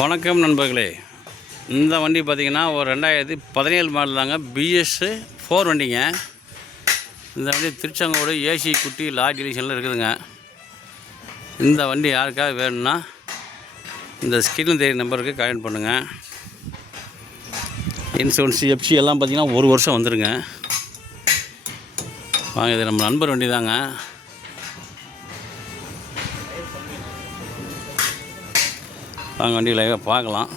வணக்கம் நண்பர்களே. இந்த வண்டி பார்த்திங்கன்னா ஒரு 2017 மாடல் தாங்க. BS4 வண்டிங்க. இந்த வண்டி திருச்செங்கோடு ஏசி குட்டி லாரி டீலக்ஷனில் இருக்குதுங்க. இந்த வண்டி யாருக்காக வேணும்னா இந்த ஸ்கிரீன் தெரிய நம்பருக்கு கான்டாக்ட் பண்ணுங்கள். இன்சூரன்ஸ் எஃப்சி எல்லாம் பார்த்திங்கன்னா 1 வருஷம் வந்துடுங்க. வாங்க, இது நம்ம நண்பர் வண்டி தாங்க. வாங்க வண்டி லைவாக பார்க்கலாம்.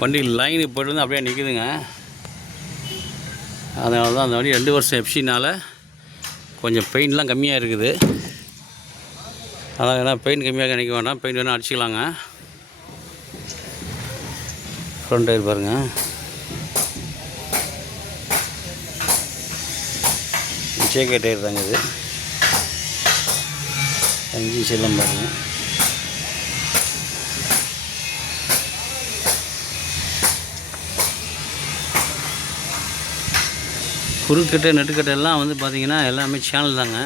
வண்டி லைன் போய்ட்டு வந்து அப்படியே நிற்குதுங்க. அதனால தான் அந்த வண்டி 2 வருஷம் எஃப்சினால் கொஞ்சம் பெயின்லாம் கம்மியாக இருக்குது. அதான் ஏன்னா பெயிண்ட் கம்மியாக நிற்க வேண்டாம், பெயிண்ட் வேணால் அடிச்சிக்கலாங்க. ஃப்ரண்ட் டயர் பாருங்கள், ஜேகே டயர் தாங்க இது. இன்ஜின் செல்லம் பாருங்கள். குறுக்கட்டை நெட்டுக்கட்டை எல்லாம் வந்து பார்த்திங்கன்னா எல்லாமே சேனல் தாங்க.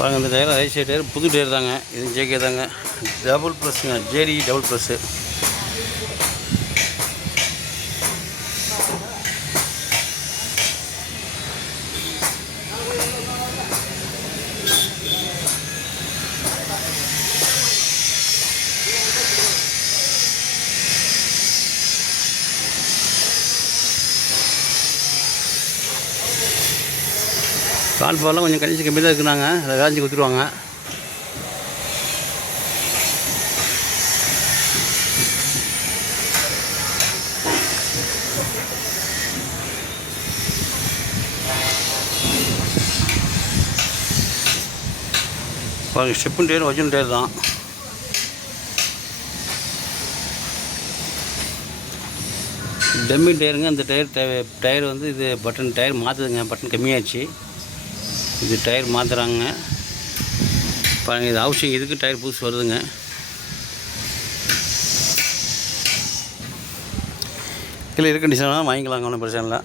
பாருங்கள், இந்த டயர் ரைட் சைடு டயர் புது டயர் தாங்க. இது ஜேகே தாங்க, டபுள் ப்ளஸ்ங்க, JD டபுள் ப்ளஸ்ஸு. கால்பாலாம் கொஞ்சம் கண்டிஷன் கம்மி தான் இருக்குனாங்க, அதை காஞ்சி கொடுத்துருவாங்க. பாருங்கள், ஸ்டெப்பும் டயர் ஒரிஜினல் டயர் தான். டம்மி டயருங்க. அந்த டயர் வந்து இது பட்டன் டயர் மாற்றுதுங்க, பட்டன் கம்மியாச்சு. இது டயர் மாற்றுறாங்க. பாருங்கள், இது ஹவுசிங், இதுக்கு டயர் புதுசு வருதுங்க. கீழே இருக்க கண்டிஷனாக வாங்கிக்கலாங்க, ஒன்றும் பிரச்சனை இல்லை.